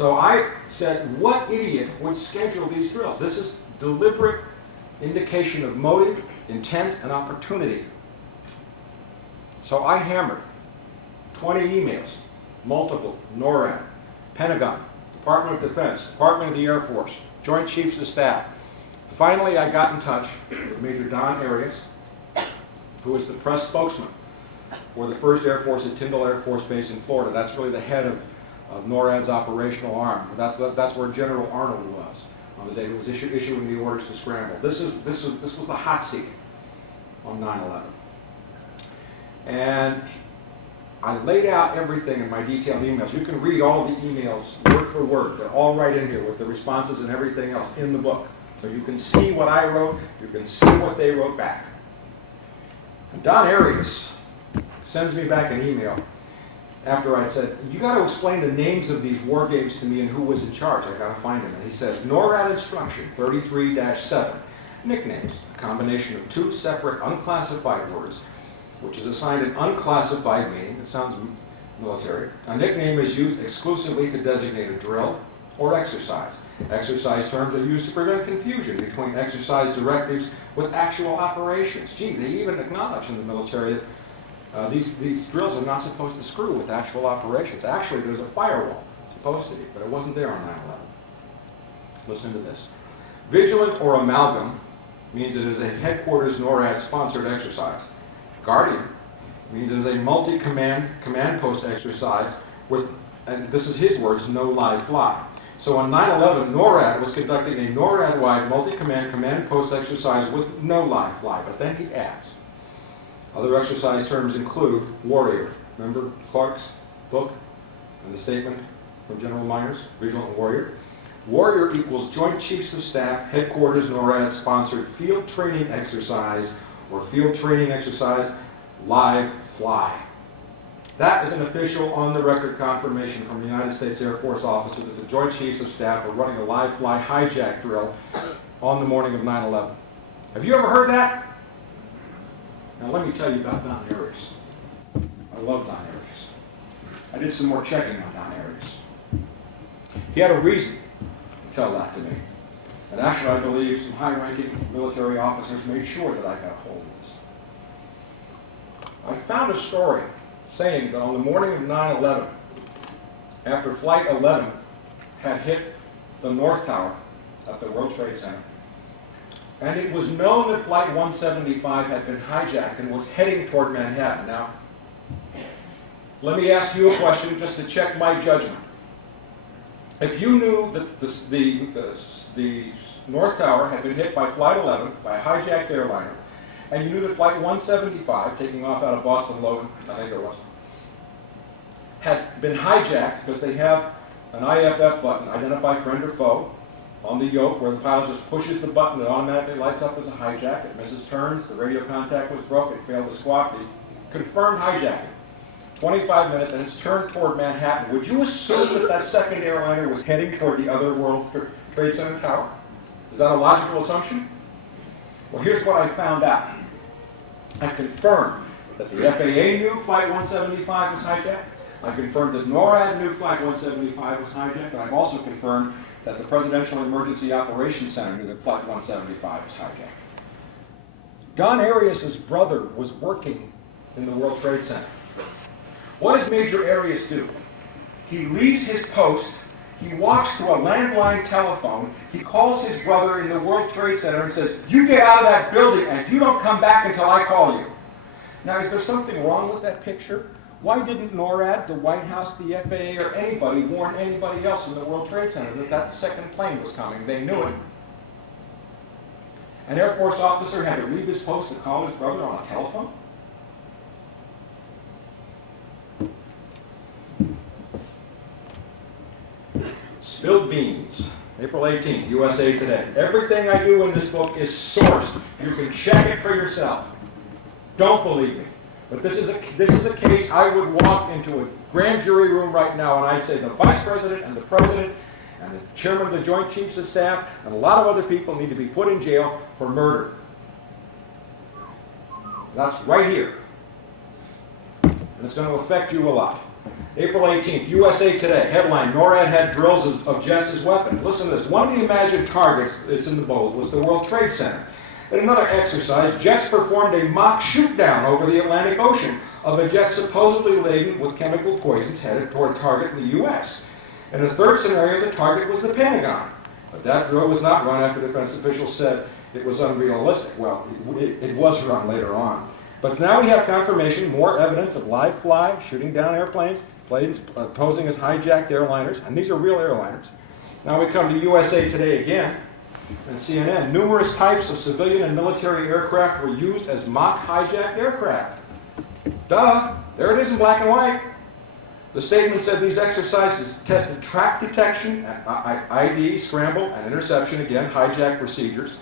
So I said, what idiot would schedule these drills? This is deliberate indication of motive, intent, and opportunity. So I hammered 20 emails, multiple, NORAD, Pentagon, Department of Defense, Department of the Air Force, Joint Chiefs of Staff. Finally, I got in touch with Major Don Arias, who is the press spokesman for the 1st Air Force at Tyndall Air Force Base in Florida. That's really the head of NORAD's operational arm. That's where General Arnold was on the day he was issuing the orders to scramble. This was the hot seat on 9/11. And I laid out everything in my detailed emails. You can read all the emails word for word. They're all right in here with the responses and everything else in the book. So you can see what I wrote, you can see what they wrote back. And Don Arias sends me back an email after I'd said, you got to explain the names of these war games to me and who was in charge. I got to find them. And he says, NORAD Instruction 33-7, nicknames, a combination of 2 separate unclassified words, which is assigned an unclassified meaning. It sounds military. A nickname is used exclusively to designate a drill or exercise. Exercise terms are used to prevent confusion between exercise directives with actual operations. Gee, they even acknowledge in the military that these drills are not supposed to screw with actual operations. Actually, there's a firewall, supposed to be, but it wasn't there on 9/11. Listen to this. Vigilant or amalgam means it is a headquarters NORAD-sponsored exercise. Guardian means it is a multi-command command post exercise with, and this is his words, no live fly. So on 9/11, NORAD was conducting a NORAD-wide multi-command command post exercise with no live fly. But then he adds, other exercise terms include warrior. Remember Clark's book and the statement from General Myers, Vigilant and Warrior? Warrior equals Joint Chiefs of Staff, headquarters NORAD-sponsored field training exercise or field training exercise live fly. That is an official on-the-record confirmation from the United States Air Force officer that the Joint Chiefs of Staff are running a live fly hijack drill on the morning of 9/11. Have you ever heard that? Now let me tell you about Don Arias. I love Don Arias. I did some more checking on Don Arias. He had a reason to tell that to me. And actually, I believe some high-ranking military officers made sure that I got hold of this. I found a story saying that on the morning of 9/11, after Flight 11 had hit the North Tower at the World Trade Center, and it was known that Flight 175 had been hijacked and was heading toward Manhattan. Now, let me ask you a question just to check my judgment. If you knew that the North Tower had been hit by Flight 11, by a hijacked airliner, and you knew that Flight 175, taking off out of Boston Logan, I think it was, had been hijacked because they have an IFF button, identify friend or foe, on the yoke where the pilot just pushes the button, it automatically lights up as a hijack, it misses turns, the radio contact was broke, it failed to squawk, it confirmed hijacking. 25 minutes and it's turned toward Manhattan. Would you assume that that second airliner was heading toward the other World Trade Center tower? Is that a logical assumption? Well, here's what I found out. I confirmed that the FAA knew Flight 175 was hijacked. I confirmed that NORAD knew Flight 175 was hijacked. And I've also confirmed that the Presidential Emergency Operations Center knew that Flight 175 was hijacked. Don Arias' brother was working in the World Trade Center. What does Major Arias do? He leaves his post, he walks to a landline telephone, he calls his brother in the World Trade Center and says, you get out of that building and you don't come back until I call you. Now, is there something wrong with that picture? Why didn't NORAD, the White House, the FAA, or anybody warn anybody else in the World Trade Center that that second plane was coming? They knew it. An Air Force officer had to leave his post to call his brother on a telephone? Spilled beans, April 18th, USA Today. Everything I do in this book is sourced. You can check it for yourself. Don't believe me. But this is a case I would walk into a grand jury room right now and I'd say the Vice President and the President and the Chairman of the Joint Chiefs of Staff and a lot of other people need to be put in jail for murder. That's right here. And it's going to affect you a lot. April 18th, USA Today, headline, NORAD had drills of jets as weapons. Listen to this. One of the imagined targets, it's in the bold, was the World Trade Center. In another exercise, jets performed a mock shoot-down over the Atlantic Ocean of a jet supposedly laden with chemical poisons headed toward a target in the U.S. In the third scenario, the target was the Pentagon. But that drill was not run after defense officials said it was unrealistic. Well, it was run later on. But now we have confirmation, more evidence of live fly, shooting down airplanes, planes posing as hijacked airliners, and these are real airliners. Now we come to USA Today again, and CNN. Numerous types of civilian and military aircraft were used as mock hijacked aircraft. Duh, there it is in black and white. The statement said these exercises tested track detection, ID, scramble, and interception, again, hijack procedures.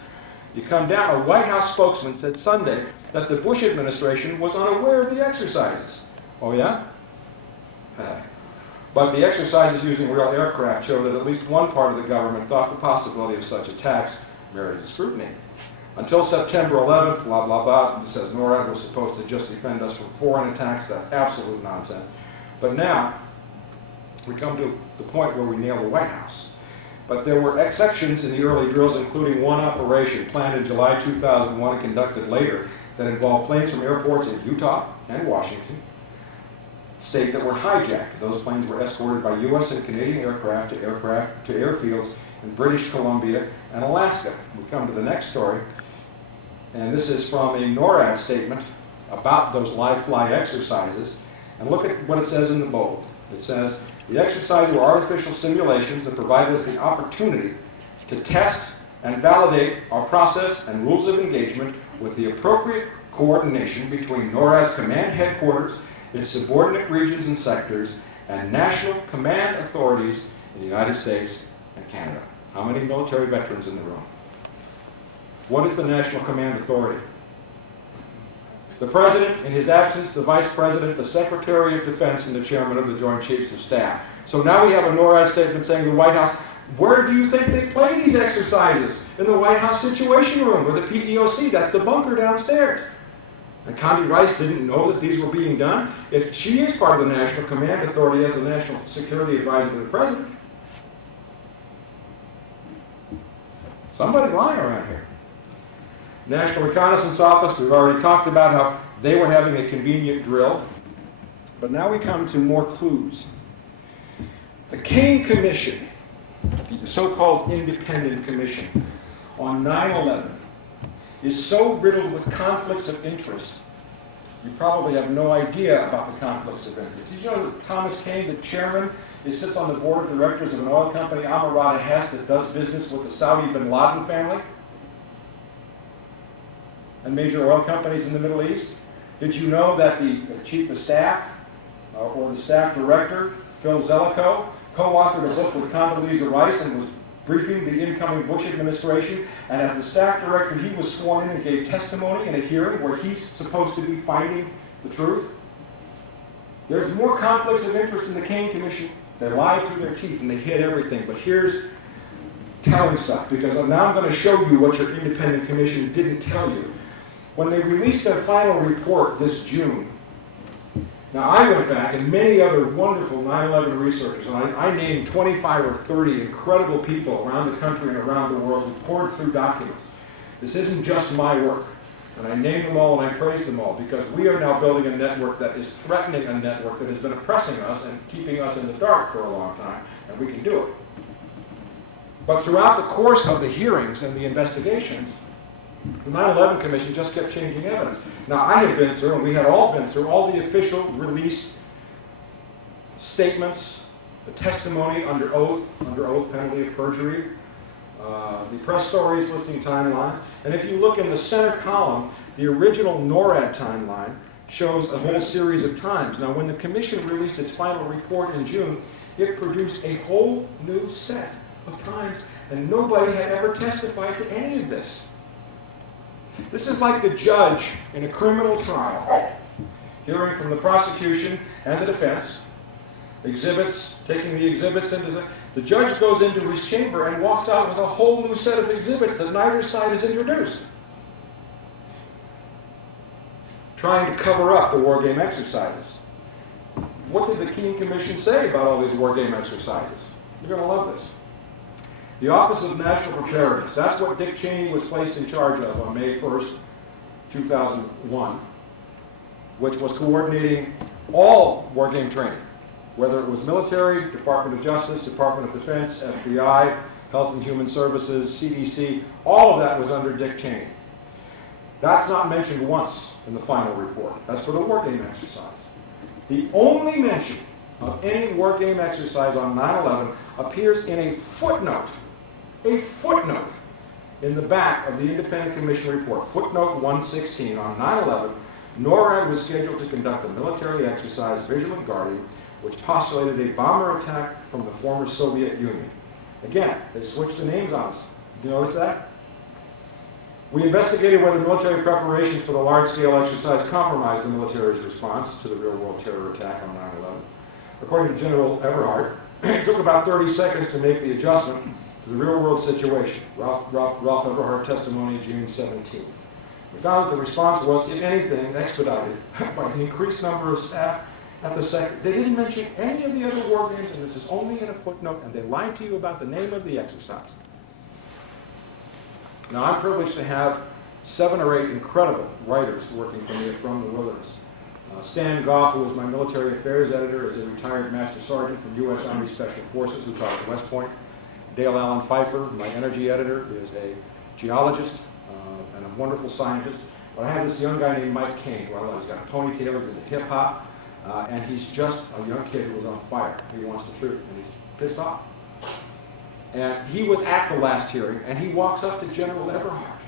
You come down, a White House spokesman said Sunday that the Bush administration was unaware of the exercises. Oh yeah? But the exercises using real aircraft show that at least one part of the government thought the possibility of such attacks merited scrutiny. Until September 11th, blah, blah, blah, it says NORAD was supposed to just defend us from foreign attacks. That's absolute nonsense. But now, we come to the point where we nail the White House. But there were exceptions in the early drills, including one operation planned in July 2001 and conducted later that involved planes from airports in Utah and Washington State that were hijacked. Those planes were escorted by U.S. and Canadian aircraft to airfields in British Columbia and Alaska. We come to the next story, and this is from a NORAD statement about those live fly exercises. And look at what it says in the bold. It says, the exercises were artificial simulations that provided us the opportunity to test and validate our process and rules of engagement with the appropriate coordination between NORAD's command headquarters, its subordinate regions and sectors, and national command authorities in the United States and Canada. How many military veterans in the room? What is the National Command Authority? The President, in his absence, the Vice President, the Secretary of Defense, and the Chairman of the Joint Chiefs of Staff. So now we have a NORAD statement saying the White House, where do you think they play these exercises? In the White House Situation Room, or the PEOC, that's the bunker downstairs. And Condi Rice didn't know that these were being done. If she is part of the National Command Authority as the National Security Advisor to the President, somebody's lying around here. National Reconnaissance Office, we've already talked about how they were having a convenient drill. But now we come to more clues. The Kane Commission, the so-called independent commission on 9/11, is so riddled with conflicts of interest. You probably have no idea about the conflicts of interest. Did you know that Thomas Kane, the chairman, sits on the board of directors of an oil company, Amarada Hess, that does business with the Saudi bin Laden family and major oil companies in the Middle East? Did you know that the chief of staff or the staff director, Phil Zelikow, co-authored a book with Condoleezza Rice and was briefing the incoming Bush administration, and as the staff director, he was sworn in and gave testimony in a hearing where he's supposed to be finding the truth? There's more conflicts of interest in the Kane Commission. They lied through their teeth and they hid everything. But here's telling stuff, because now I'm going to show you what your independent commission didn't tell you. When they released their final report this June, now I went back and many other wonderful 9/11 researchers, and I named 25 or 30 incredible people around the country and around the world who poured through documents. This isn't just my work. And I named them all and I praised them all, because we are now building a network that is threatening a network that has been oppressing us and keeping us in the dark for a long time, and we can do it. But throughout the course of the hearings and the investigations, the 9/11 Commission just kept changing evidence. Now, I had been through, and we had all been through, all the official released statements, the testimony under oath penalty of perjury, the press stories listing timelines. And if you look in the center column, the original NORAD timeline shows a whole series of times. Now, when the Commission released its final report in June, it produced a whole new set of times, and nobody had ever testified to any of this. This is like the judge in a criminal trial, hearing from the prosecution and the defense, taking the exhibits into the judge goes into his chamber and walks out with a whole new set of exhibits that neither side has introduced, trying to cover up the war game exercises. what did the Keene Commission say about all these war game exercises? You're going to love this. The Office of National Preparedness, that's what Dick Cheney was placed in charge of on May 1st, 2001, which was coordinating all war game training, whether it was military, Department of Justice, Department of Defense, FBI, Health and Human Services, CDC, all of that was under Dick Cheney. That's not mentioned once in the final report. That's for the war game exercise. The only mention of any war game exercise on 9/11 appears in a footnote in the back of the Independent Commission report, footnote 116. On 9/11, NORAD was scheduled to conduct a military exercise, Vigilant Guardian, which postulated a bomber attack from the former Soviet Union. Again, they switched the names on us. Did you notice that? We investigated whether military preparations for the large-scale exercise compromised the military's response to the real-world terror attack on 9/11. According to General Everhart, it took about 30 seconds to make the adjustment to the real-world situation. Ralph Everhart testimony, June 17th. We found that the response was, if anything, expedited by the increased number of staff at the sector. They didn't mention any of the other war games, and this is only in a footnote, and they lied to you about the name of the exercise. Now, I'm privileged to have 7 or 8 incredible writers working for me from the wilderness. Stan Goff, who was my military affairs editor, is a retired master sergeant from U.S. Army Special Forces who taught at West Point. Dale Allen Pfeiffer, my energy editor, is a geologist and a wonderful scientist. But I have this young guy named Mike Kane, who I love. He's got a ponytail, he's into hip-hop, and he's just a young kid who was on fire. He wants the truth, and he's pissed off. And he was at the last hearing, and he walks up to General Everhart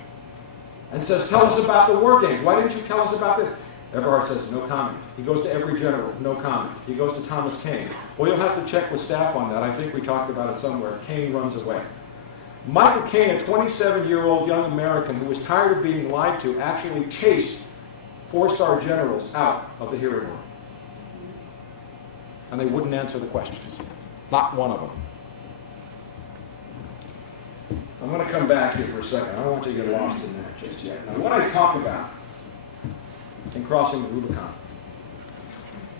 and says, tell us about the war games. Why didn't you tell us about this? Everhart says, no comment. He goes to every general, no comment. He goes to Thomas Kane. Well, you'll have to check with staff on that. I think we talked about it somewhere. Kane runs away. Michael Kane, a 27-year-old young American who was tired of being lied to, actually chased 4-star generals out of the hearing room. And they wouldn't answer the questions. Not one of them. I'm going to come back here for a second. I don't want you to get lost in that just yet. Now, what I talk about in crossing the Rubicon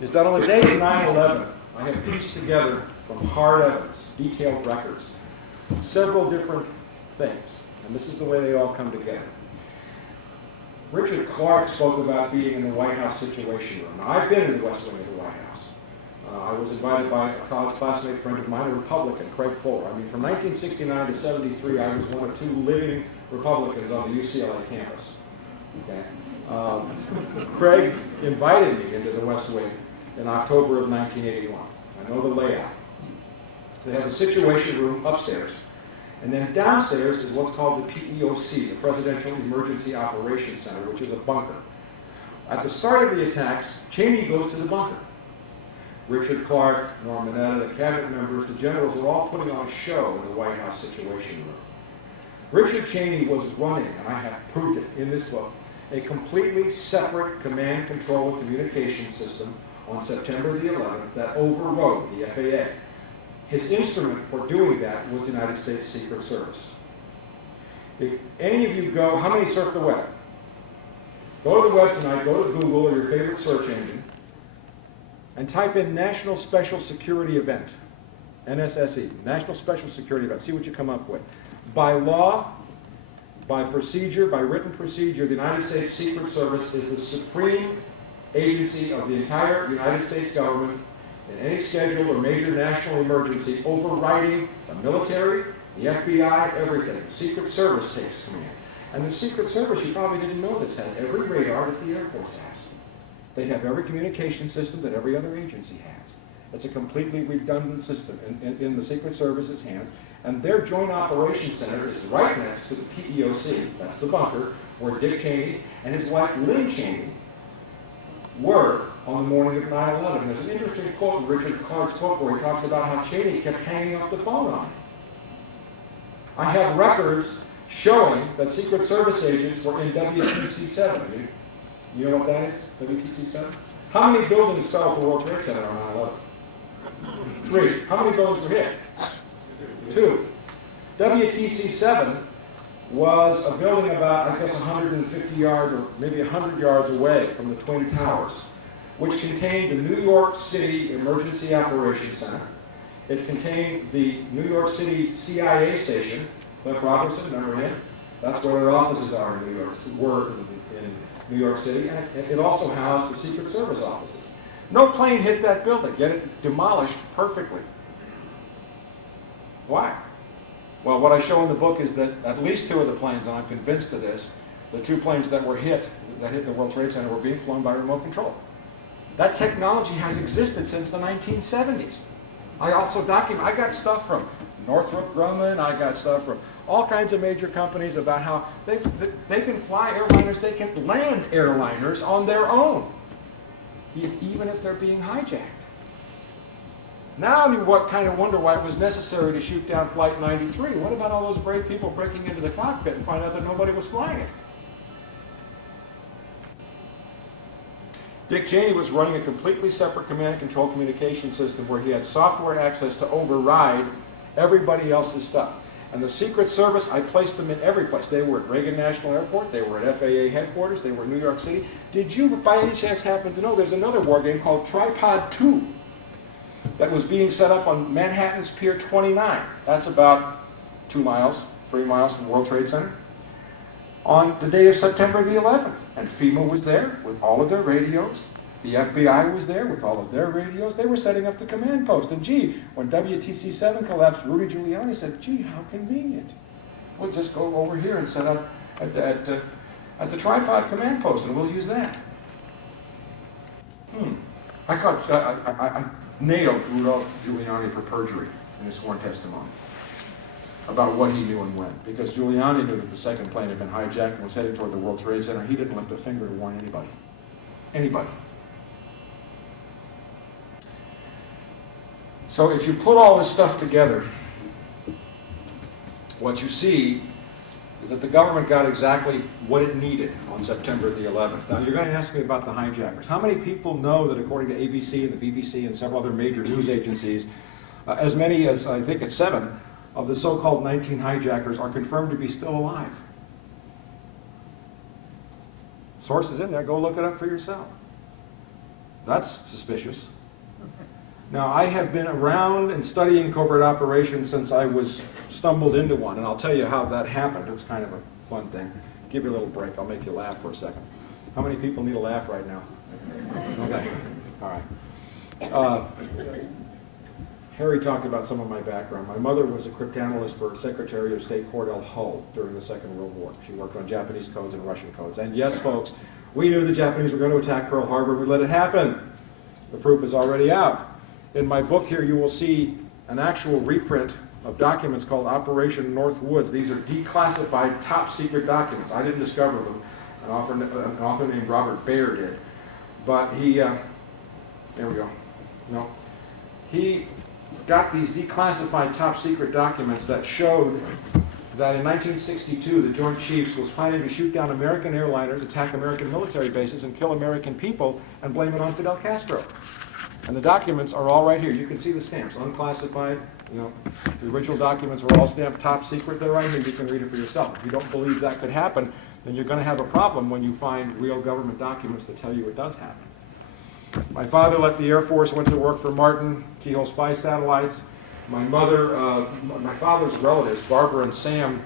is that on the day of 9/11, I have pieced together from hard evidence, detailed records, several different things. And this is the way they all come together. Richard Clark spoke about being in the White House Situation Room. Now, I've been in the West Wing of the White House. I was invited by a college classmate friend of mine, a Republican, Craig Fuller. I mean, from 1969 to 73, I was one of 2 living Republicans on the UCLA campus. Okay? Craig invited me into the West Wing in October of 1981. I know the layout. They have a situation room upstairs, and then downstairs is what's called the PEOC, the Presidential Emergency Operations Center, which is a bunker. At the start of the attacks, Cheney goes to the bunker. Richard Clark, Norm Mineta, the cabinet members, the generals were all putting on a show in the White House Situation Room. Richard Cheney was running, and I have proved it in this book, a completely separate command, control, and communication system on September the 11th that overrode the FAA. His instrument for doing that was the United States Secret Service. If any of you go, how many surf the web? Go to the web tonight, go to Google or your favorite search engine, and type in National Special Security Event, NSSE, National Special Security Event. See what you come up with. By law, by procedure, by written procedure, the United States Secret Service is the supreme agency of the entire United States government in any scheduled or major national emergency, overriding the military, the FBI, everything. The Secret Service takes command. And the Secret Service, you probably didn't know this, has every radar that the Air Force has. They have every communication system that every other agency has. It's a completely redundant system in the Secret Service's hands. And their Joint Operations Center is right next to the PEOC, that's the bunker, where Dick Cheney and his wife Lynn Cheney were on the morning of 9/11. There's an interesting quote in Richard Clark's book where he talks about how Cheney kept hanging up the phone on him. I have records showing that Secret Service agents were in WTC-7. You know what that is, WTC-7? How many buildings fell at the World Trade Center on 9/11? 3. How many buildings were hit? 2. WTC-7 was a building about, I guess, 150 yards or maybe 100 yards away from the Twin Towers. which contained the New York City Emergency Operations Center. It contained the New York City CIA station, Cliff Robertson, remember him? That's where their offices are in New York, were in New York City, and it also housed the Secret Service offices. No plane hit that building, yet it demolished perfectly. Why? Well, what I show in the book is that at least two of the planes, and I'm convinced of this, the two planes that hit the World Trade Center were being flown by remote control. That technology has existed since the 1970s. I also document, I got stuff from Northrop Grumman, I got stuff from all kinds of major companies about how they can fly airliners, they can land airliners on their own, even if they're being hijacked. Now you kind of wonder why it was necessary to shoot down Flight 93. What about all those brave people breaking into the cockpit and find out that nobody was flying it? Dick Cheney was running a completely separate command and control communication system where he had software access to override everybody else's stuff. And the Secret Service, I placed them in every place. They were at Reagan National Airport, they were at FAA headquarters, they were in New York City. Did you, by any chance, happen to know there's another war game called Tripod 2 that was being set up on Manhattan's Pier 29? That's about 2 miles, 3 miles from the World Trade Center. On the day of September the 11th. And FEMA was there with all of their radios. The FBI was there with all of their radios. They were setting up the command post. And gee, when WTC-7 collapsed, Rudy Giuliani said, gee, how convenient. We'll just go over here and set up at the tripod command post, and we'll use that. I nailed Rudy Giuliani for perjury in his sworn testimony about what he knew and when. Because Giuliani knew that the second plane had been hijacked and was heading toward the World Trade Center. He didn't lift a finger to warn anybody. Anybody. So if you put all this stuff together, what you see is that the government got exactly what it needed on September the 11th. Now you're going to ask me about the hijackers. How many people know that according to ABC and the BBC and several other major news agencies, as many as, I think it's 7, of the so-called 19 hijackers are confirmed to be still alive? Sources in there, go look it up for yourself. That's suspicious. Now, I have been around and studying covert operations since I was stumbled into one, and I'll tell you how that happened. It's kind of a fun thing. Give you a little break. I'll make you laugh for a second. How many people need a laugh right now? Okay. All right. Harry talked about some of my background. My mother was a cryptanalyst for Secretary of State Cordell Hull during the Second World War. She worked on Japanese codes and Russian codes. And yes, folks, we knew the Japanese were going to attack Pearl Harbor. We let it happen. The proof is already out. In my book here, you will see an actual reprint of documents called Operation North Woods. These are declassified, top-secret documents. I didn't discover them. An author named Robert Baer did. But he, there we go. No. He got these declassified top-secret documents that showed that in 1962, the Joint Chiefs was planning to shoot down American airliners, attack American military bases, and kill American people, and blame it on Fidel Castro. And the documents are all right here. You can see the stamps, unclassified. You know, the original documents were all stamped top secret. They're right here. You can read it for yourself. If you don't believe that could happen, then you're going to have a problem when you find real government documents that tell you it does happen. My father left the Air Force, went to work for Martin, Keyhole Spy Satellites. My mother, my father's relatives, Barbara and Sam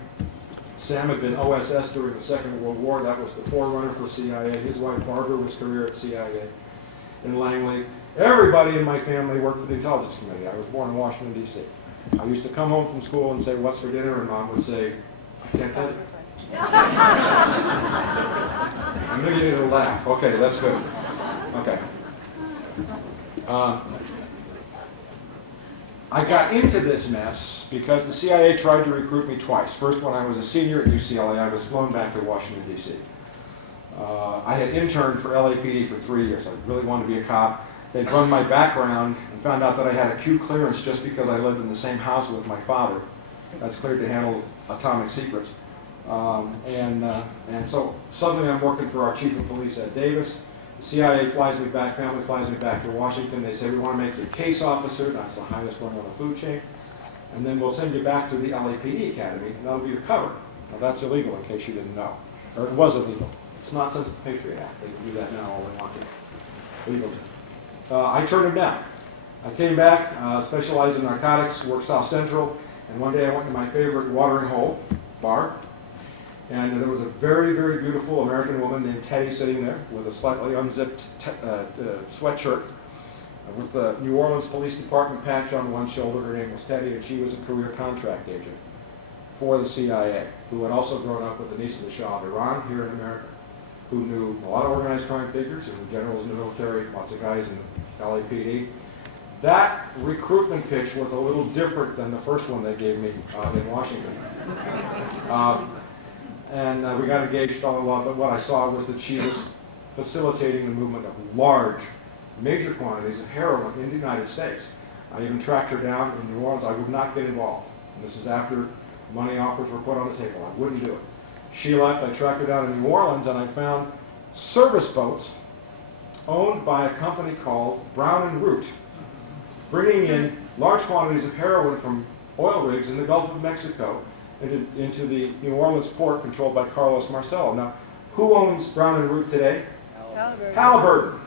had been OSS during the Second World War. That was the forerunner for CIA. His wife, Barbara, was career at CIA in Langley. Everybody in my family worked for the Intelligence Committee. I was born in Washington, D.C. I used to come home from school and say, "What's for dinner?" And Mom would say, "I can't tell you." I knew you needed a laugh. Okay, that's good. Okay. I got into this mess because the CIA tried to recruit me twice. First, when I was a senior at UCLA, I was flown back to Washington, D.C. I had interned for LAPD for 3 years. I really wanted to be a cop. They'd run my background and found out that I had a Q clearance just because I lived in the same house with my father. That's cleared to handle atomic secrets. And so suddenly I'm working for our chief of police, Ed Davis. The CIA flies me back, family flies me back to Washington. They say, "We want to make you a case officer." That's the highest one on the food chain. And then we'll send you back to the LAPD Academy, and that'll be your cover. Now that's illegal in case you didn't know. Or it was illegal. It's not since the Patriot Act. They can do that now all they want to. legally. I turned him down. I came back, specialized in narcotics, worked South Central, and one day I went to my favorite watering hole bar, and there was a very, very beautiful American woman named Teddy sitting there with a slightly unzipped sweatshirt with the New Orleans Police Department patch on one shoulder. Her name was Teddy, and she was a career contract agent for the CIA, who had also grown up with the niece of the Shah of Iran here in America, who knew a lot of organized crime figures, who knew generals in the military, lots of guys in the LAPD. That recruitment pitch was a little different than the first one they gave me in Washington. And we got engaged, fell in love, but what I saw was that she was facilitating the movement of large, major quantities of heroin in the United States. I even tracked her down in New Orleans. I would not get involved. And this is after money offers were put on the table. I wouldn't do it. She left. I tracked her down in New Orleans, and I found service boats owned by a company called Brown and Root, bringing in large quantities of heroin from oil rigs in the Gulf of Mexico into the New Orleans port controlled by Carlos Marcello. Now, who owns Brown and Root today? Halliburton. Halliburton.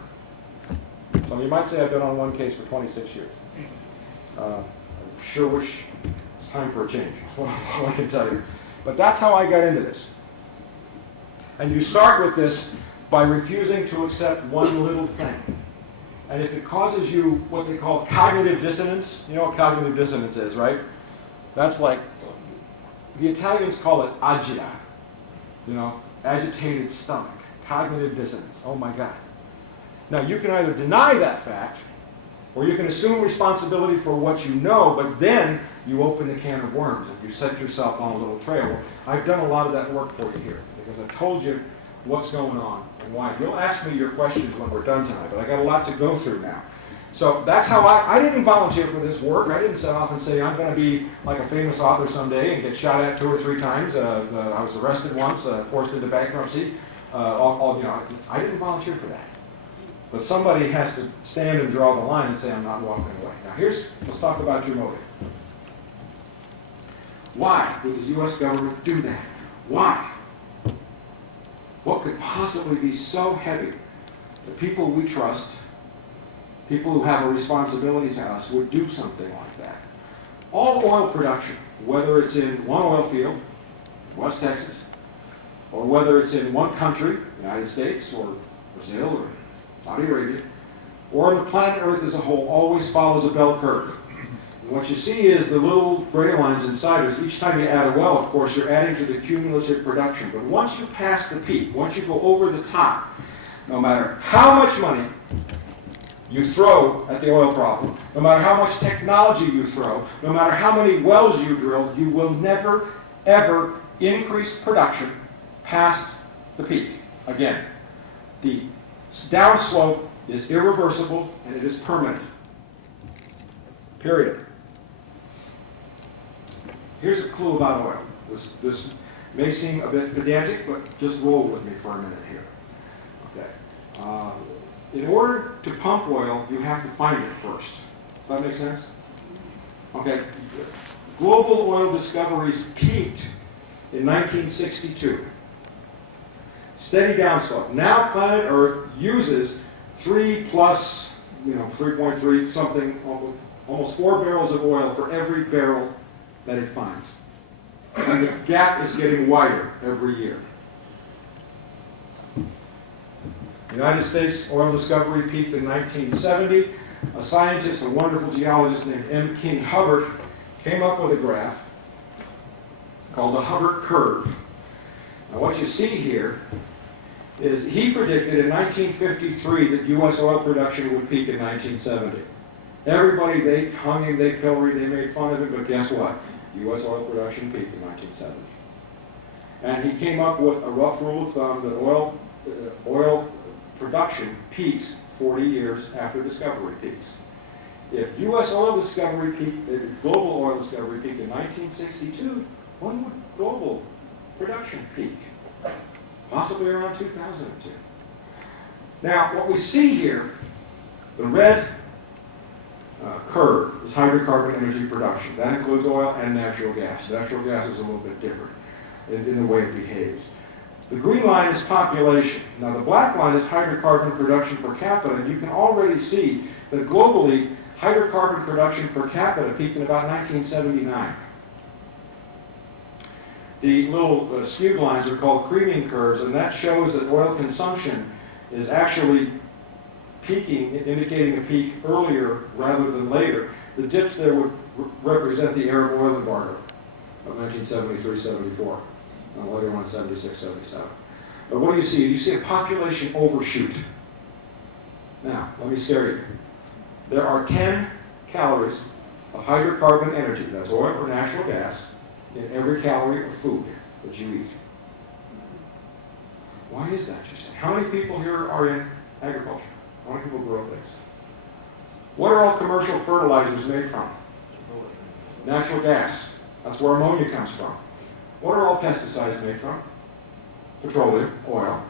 So you might say I've been on one case for 26 years. I sure wish it's time for a change. That's all I can tell you. But that's how I got into this. And you start with this by refusing to accept one little thing. And if it causes you what they call cognitive dissonance, you know what cognitive dissonance is, right? That's like, the Italians call it agita, you know, agitated stomach, cognitive dissonance. Oh my God. Now you can either deny that fact, or you can assume responsibility for what you know, but then you open the can of worms and you set yourself on a little trail. Well, I've done a lot of that work for you here, because I've told you what's going on and why. You'll ask me your questions when we're done tonight, but I got a lot to go through now. So that's how I didn't volunteer for this work. I didn't set off and say, I'm going to be like a famous author someday and get shot at 2 or 3 times. I was arrested once, forced into bankruptcy. I didn't volunteer for that. But somebody has to stand and draw the line and say, I'm not walking away. Now let's talk about your motive. Why would the U.S. government do that? Why? What could possibly be so heavy that people we trust, people who have a responsibility to us, would do something like that? All oil production, whether it's in one oil field, West Texas, or whether it's in one country, United States, or Brazil, or Saudi Arabia, or on the planet Earth as a whole, always follows a bell curve. And what you see is the little gray lines inside us. Each time you add a well, of course, you're adding to the cumulative production. But once you pass the peak, once you go over the top, no matter how much money you throw at the oil problem, no matter how much technology you throw, no matter how many wells you drill, you will never, ever increase production past the peak. Again, the downslope is irreversible and it is permanent. Period. Here's a clue about oil. This may seem a bit pedantic, but just roll with me for a minute here. Okay. In order to pump oil, you have to find it first. Does that make sense? Okay. Global oil discoveries peaked in 1962. Steady downslope. Now planet Earth uses 3.3 something, almost 4 barrels of oil for every barrel that it finds. And the gap is getting wider every year. The United States oil discovery peaked in 1970. A scientist, a wonderful geologist named M. King Ruppert, came up with a graph called the Ruppert curve. Now what you see here is he predicted in 1953 that U.S. oil production would peak in 1970. Everybody, they hung him, they pilloried, they made fun of him, but guess what? U.S. oil production peaked in 1970. And he came up with a rough rule of thumb that oil production peaks 40 years after discovery peaks. If U.S. oil discovery peaked, global oil discovery peaked in 1962, when would global production peak? Possibly around 2002. Now, what we see here, the red curve is hydrocarbon energy production. That includes oil and natural gas. Natural gas is a little bit different in the way it behaves. The green line is population. Now the black line is hydrocarbon production per capita, and you can already see that globally, hydrocarbon production per capita peaked in about 1979. The little skewed lines are called creaming curves, and that shows that oil consumption is actually peaking, indicating a peak earlier rather than later. The dips there would represent the Arab oil embargo of 1973-74, and later on 76-77. But what do you see? You see a population overshoot. Now, let me scare you. There are 10 calories of hydrocarbon energy, that's oil or natural gas, in every calorie of food that you eat. Why is that, you say? How many people here are in agriculture? How many people grow things? What are all commercial fertilizers made from? Natural gas. That's where ammonia comes from. What are all pesticides made from? Petroleum, oil.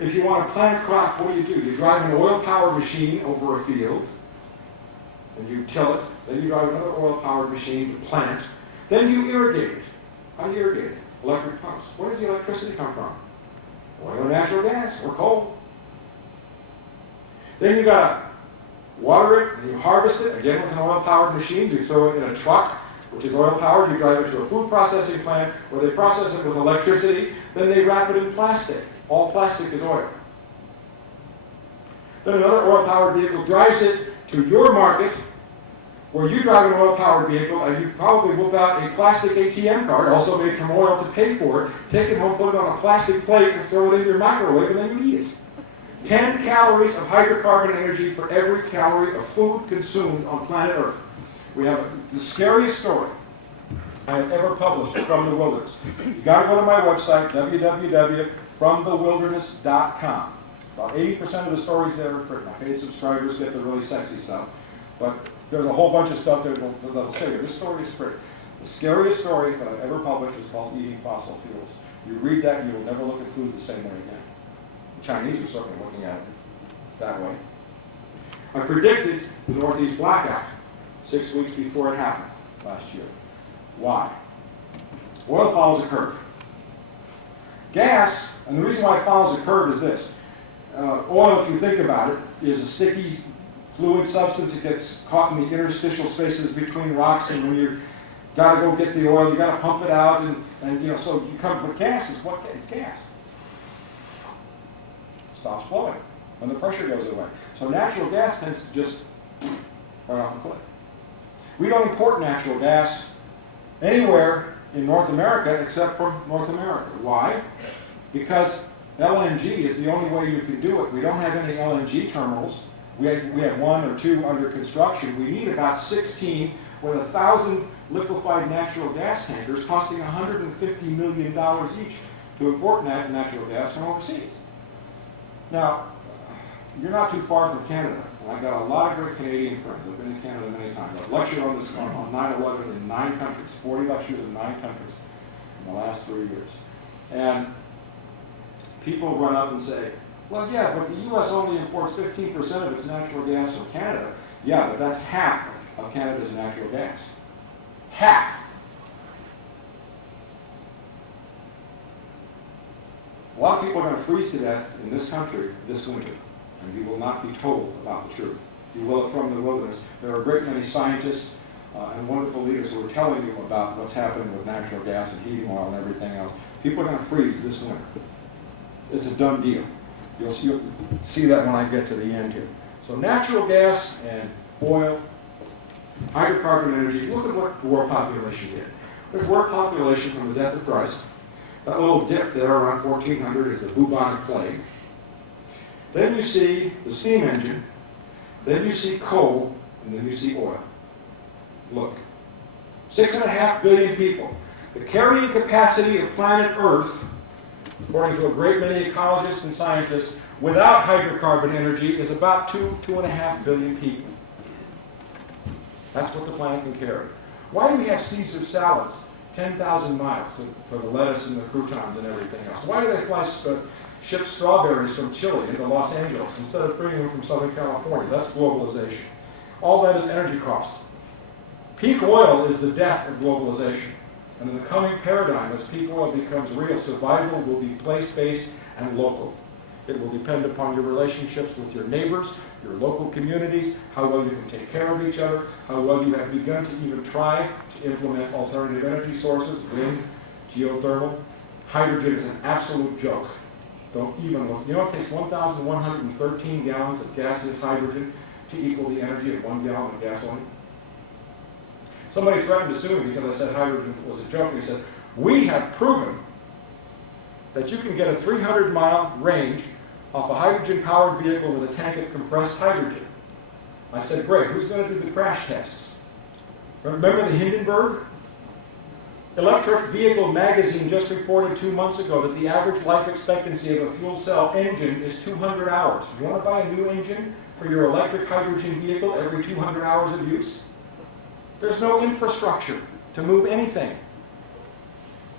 If you want to plant a crop, what do? You drive an oil-powered machine over a field, and you till it. Then you drive another oil-powered machine to plant. Then you irrigate it. How do you irrigate it? Electric pumps. Where does the electricity come from? Oil or natural gas or coal. Then you got to water it, and you harvest it, again with an oil-powered machine. You throw it in a truck, which is oil-powered. You drive it to a food processing plant where they process it with electricity. Then they wrap it in plastic. All plastic is oil. Then another oil-powered vehicle drives it to your market, where you drive an oil-powered vehicle, and you probably whip out a plastic ATM card, also made from oil, to pay for it, take it home, put it on a plastic plate, and throw it in your microwave, and then you eat it. 10 calories of hydrocarbon energy for every calorie of food consumed on planet Earth. We have the scariest story I have ever published from the wilderness. You got to go to my website, www.fromthewilderness.com. About 80% of the stories there are for my paid subscribers get the really sexy stuff, but there's a whole bunch of stuff there that'll say it. This story is great. The scariest story that I've ever published is called Eating Fossil Fuels. You read that and you will never look at food the same way again. The Chinese are certainly looking at it that way. I predicted the Northeast blackout 6 weeks before it happened last year. Why? Oil follows a curve. Gas, and the reason why it follows a curve is this. Oil, if you think about it, is a sticky fluid substance that gets caught in the interstitial spaces between rocks, and when you got to go get the oil, you got to pump it out, and you know, so you come with gas. It's what? It's gas. Stops flowing when the pressure goes away. So natural gas tends to just right off the cliff. We don't import natural gas anywhere in North America except from North America. Why? Because LNG is the only way you can do it. We don't have any LNG terminals. We have 1 or 2 under construction. We need about 16 with 1,000 liquefied natural gas tankers costing $150 million each to import natural gas from overseas. Now, you're not too far from Canada. And I've got a lot of great Canadian friends. I've been in Canada many times. I've lectured on 9/11 in 9 countries, 40 lectures in 9 countries in the last 3 years. And people run up and say, well, yeah, but the U.S. only imports 15% of its natural gas from Canada. Yeah, but that's half of Canada's natural gas. Half. A lot of people are going to freeze to death in this country this winter, and you will not be told about the truth. You will from the wilderness. There are a great many scientists and wonderful leaders who are telling you about what's happening with natural gas and heating oil and everything else. People are going to freeze this winter. It's a done deal. You'll see that when I get to the end here. So natural gas and oil, hydrocarbon energy, look at what world population did. There's world population from the death of Christ. That little dip there around 1400 is the bubonic plague. Then you see the steam engine. Then you see coal, and then you see oil. Look, 6.5 billion people. The carrying capacity of planet Earth, according to a great many ecologists and scientists, without hydrocarbon energy is about 2.5 billion people. That's what the planet can carry. Why do we have Caesar salads 10,000 miles for the lettuce and the croutons and everything else? Why do they ship strawberries from Chile into Los Angeles instead of bringing them from Southern California? That's globalization. All that is energy cost. Peak oil is the death of globalization. And in the coming paradigm, as peak oil becomes real, survival will be place-based and local. It will depend upon your relationships with your neighbors, your local communities, how well you can take care of each other, how well you have begun to even try to implement alternative energy sources, wind, geothermal. Hydrogen is an absolute joke. Don't even look. You know it takes 1,113 gallons of gaseous hydrogen to equal the energy of 1 gallon of gasoline? Somebody threatened to sue me because I said hydrogen was a joke. He said, we have proven that you can get a 300-mile range off a hydrogen-powered vehicle with a tank of compressed hydrogen. I said, great, who's going to do the crash tests? Remember the Hindenburg? Electric Vehicle Magazine just reported 2 months ago that the average life expectancy of a fuel cell engine is 200 hours. You want to buy a new engine for your electric hydrogen vehicle every 200 hours of use? There's no infrastructure to move anything.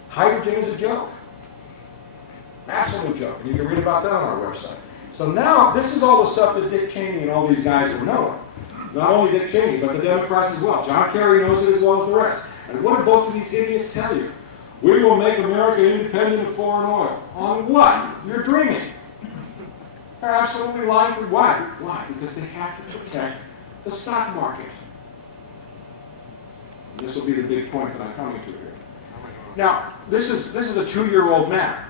Hydrogen is a joke. Absolute joke. And you can read about that on our website. So now, this is all the stuff that Dick Cheney and all these guys are knowing. Not only Dick Cheney, but the Democrats as well. John Kerry knows it as well as the rest. And what do both of these idiots tell you? We will make America independent of foreign oil. On what? You're dreaming. They're absolutely lying for why? Why? Because they have to protect the stock market. And this will be the big point that I'm coming to here. Now, this is a 2-year-old map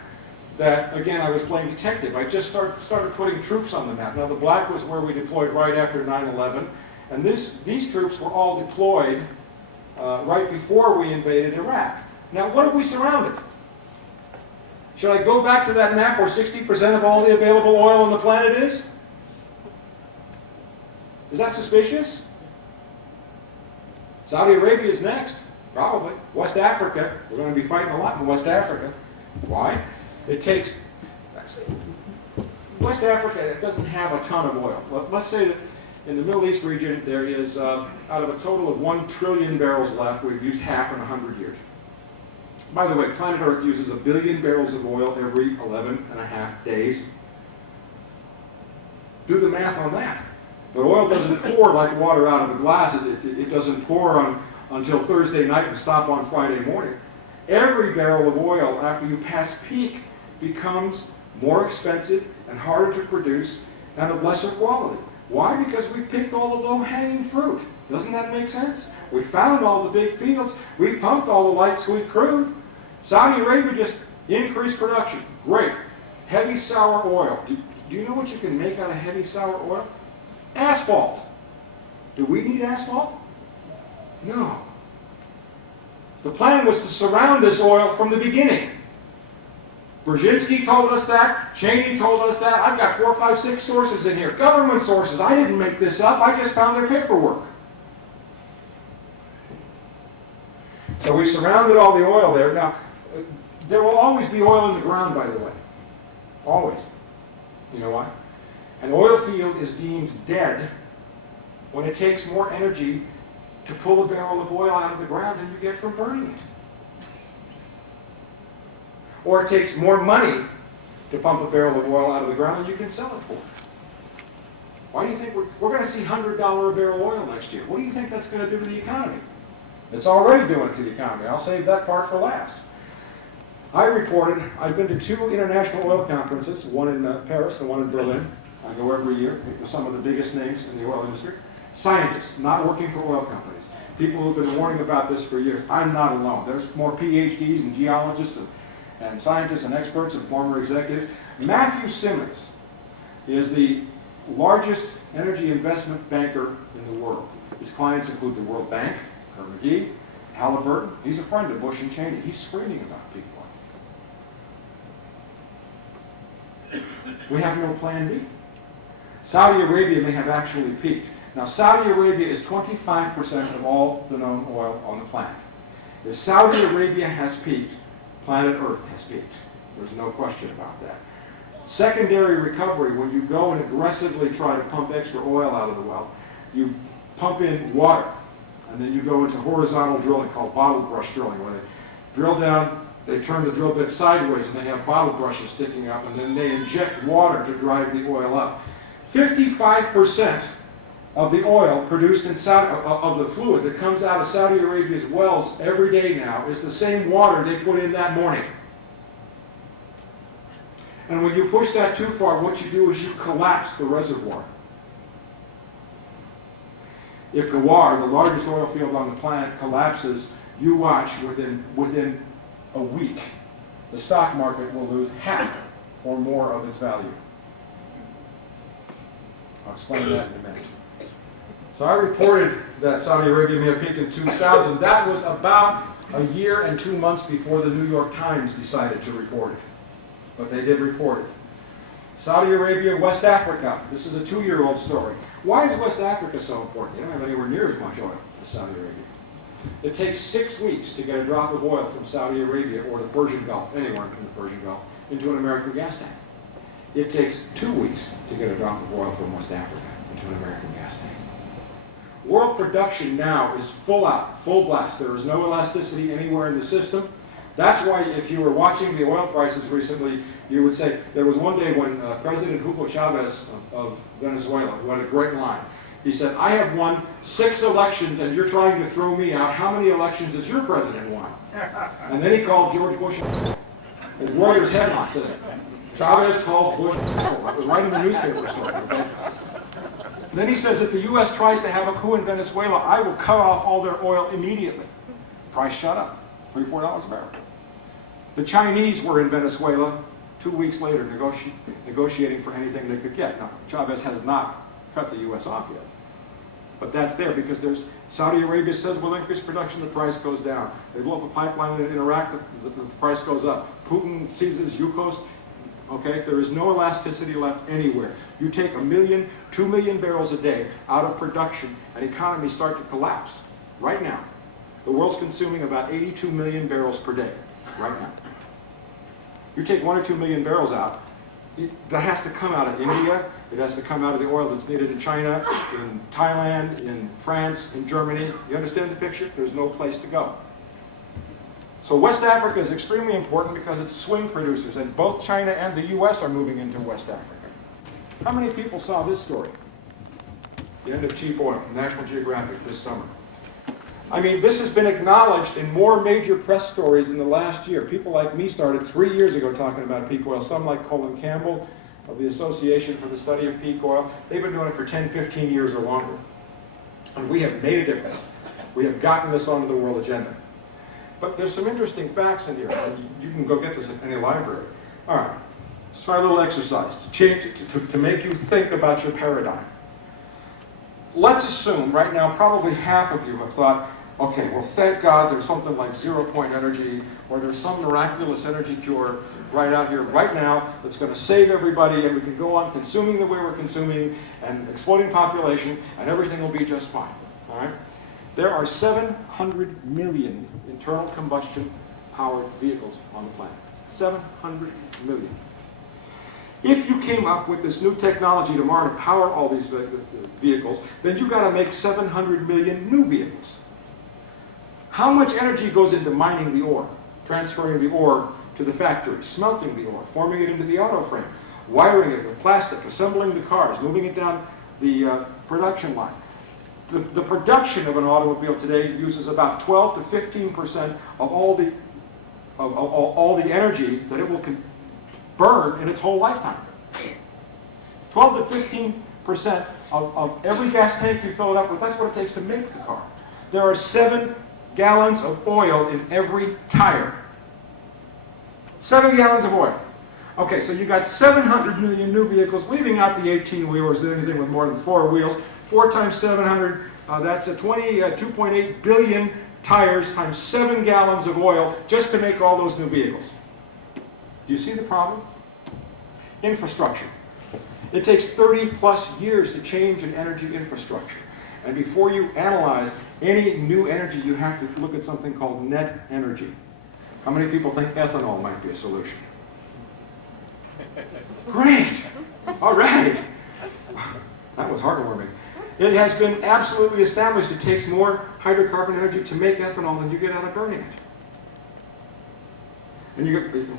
that, again, I was playing detective. I just started putting troops on the map. Now, the black was where we deployed right after 9/11, and these troops were all deployed right before we invaded Iraq. Now, what have we surrounded? Should I go back to that map where 60% of all the available oil on the planet is? Is that suspicious? Saudi Arabia is next, probably. West Africa, we're going to be fighting a lot in West Africa. Why? It takes, West Africa, it doesn't have a ton of oil. Let's say that in the Middle East region, there is, out of a total of 1 trillion barrels left, we've used half in 100 years. By the way, planet Earth uses 1 billion barrels of oil every 11.5 days. Do the math on that. But oil doesn't pour like water out of a glass. It doesn't pour until Thursday night and stop on Friday morning. Every barrel of oil, after you pass peak, becomes more expensive and harder to produce and of lesser quality. Why? Because we've picked all the low-hanging fruit. Doesn't that make sense? We found all the big fields. We've pumped all the light sweet crude. Saudi Arabia just increased production. Great. Heavy sour oil. Do you know what you can make out of heavy sour oil? Asphalt. Do we need asphalt? No. The plan was to surround this oil from the beginning. Brzezinski told us that. Cheney told us that. I've got 4, 5, 6 sources in here. Government sources. I didn't make this up. I just found their paperwork. So we surrounded all the oil there. Now, there will always be oil in the ground, by the way. Always. You know why? An oil field is deemed dead when it takes more energy to pull a barrel of oil out of the ground than you get from burning it. Or it takes more money to pump a barrel of oil out of the ground than you can sell it for. Why do you think we're going to see $100 a barrel oil next year? What do you think that's going to do to the economy? It's already doing it to the economy. I'll save that part for last. I've been to 2 international oil conferences, one in Paris and one in Berlin. I go every year with some of the biggest names in the oil industry. Scientists, not working for oil companies. People who've been warning about this for years. I'm not alone. There's more PhDs and geologists and scientists and experts and former executives. Matthew Simmons is the largest energy investment banker in the world. His clients include the World Bank, Carnegie, Halliburton. He's a friend of Bush and Cheney. He's screaming about peak oil. We have no plan B. Saudi Arabia may have actually peaked. Now, Saudi Arabia is 25% of all the known oil on the planet. If Saudi Arabia has peaked, planet Earth has peaked. There's no question about that. Secondary recovery, when you go and aggressively try to pump extra oil out of the well, you pump in water, and then you go into horizontal drilling called bottle brush drilling, where they drill down, they turn the drill bit sideways, and they have bottle brushes sticking up, and then they inject water to drive the oil up. 55% of the oil produced in of the fluid that comes out of Saudi Arabia's wells every day now is the same water they put in that morning. And when you push that too far, what you do is you collapse the reservoir. If Gawar, the largest oil field on the planet, collapses, you watch within a week, the stock market will lose half or more of its value. I'll explain that in a minute. So I reported that Saudi Arabia may have peaked in 2000. That was about a year and 2 months before the New York Times decided to report it. But they did report it. Saudi Arabia, West Africa. This is a 2-year-old story. Why is West Africa so important? They don't have anywhere near as much oil as Saudi Arabia. It takes 6 weeks to get a drop of oil from Saudi Arabia or the Persian Gulf, anywhere in the Persian Gulf, into an American gas tank. It takes 2 weeks to get a drop of oil from West Africa into an American gas tank. World production now is full out, full blast. There is no elasticity anywhere in the system. That's why if you were watching the oil prices recently, you would say, there was one day when President Hugo Chavez of Venezuela, who had a great line, he said, I have won 6 elections and you're trying to throw me out. How many elections has your president won? And then he called George Bush, and Reuters headline said, Chavez calls Bush. That was right in the newspaper story. Okay? Then he says, if the U.S. tries to have a coup in Venezuela, I will cut off all their oil immediately. Price shot up, $3 or $4 a barrel. The Chinese were in Venezuela 2 weeks later negotiating for anything they could get. Now, Chavez has not cut the U.S. off yet. But that's there because Saudi Arabia says we'll increase production, the price goes down. They blow up a pipeline in Iraq, the price goes up. Putin seizes Yukos. Okay, there is no elasticity left anywhere. You take 1 million, 2 million barrels a day out of production and economies start to collapse. Right now, the world's consuming about 82 million barrels per day. Right now. You take 1 or 2 million barrels out, that has to come out of India, it has to come out of the oil that's needed in China, in Thailand, in France, in Germany. You understand the picture? There's no place to go. So West Africa is extremely important because it's swing producers, and both China and the U.S. are moving into West Africa. How many people saw this story? The end of cheap oil, National Geographic this summer. I mean, this has been acknowledged in more major press stories in the last year. People like me started 3 years ago talking about peak oil. Some like Colin Campbell of the Association for the Study of Peak Oil. They've been doing it for 10, 15 years or longer. And we have made a difference. We have gotten this onto the world agenda. But there's some interesting facts in here. You can go get this at any library. All right, let's try a little exercise to make you think about your paradigm. Let's assume right now probably half of you have thought, okay, well thank God there's something like zero-point energy or there's some miraculous energy cure right out here right now that's going to save everybody and we can go on consuming the way we're consuming and exploding population and everything will be just fine. All right? There are 700 million internal combustion powered vehicles on the planet. 700 million. If you came up with this new technology tomorrow to power all these vehicles, then you've got to make 700 million new vehicles. How much energy goes into mining the ore, transferring the ore to the factory, smelting the ore, forming it into the auto frame, wiring it with plastic, assembling the cars, moving it down the production line? The production of an automobile today uses about 12 to 15% of all the energy that it will burn in its whole lifetime. 12 to 15% of every gas tank you fill it up with, that's what it takes to make the car. There are 7 gallons of oil in every tire. 7 gallons of oil. Okay, so you got 700 million new vehicles, leaving out the 18-wheelers, anything with more than 4 wheels. 4 times 700, that's a 2.8 billion tires times 7 gallons of oil just to make all those new vehicles. Do you see the problem? Infrastructure. It takes 30 plus years to change an energy infrastructure. And before you analyze any new energy, you have to look at something called net energy. How many people think ethanol might be a solution? Great! All right! That was heartwarming. It has been absolutely established it takes more hydrocarbon energy to make ethanol than you get out of burning it. And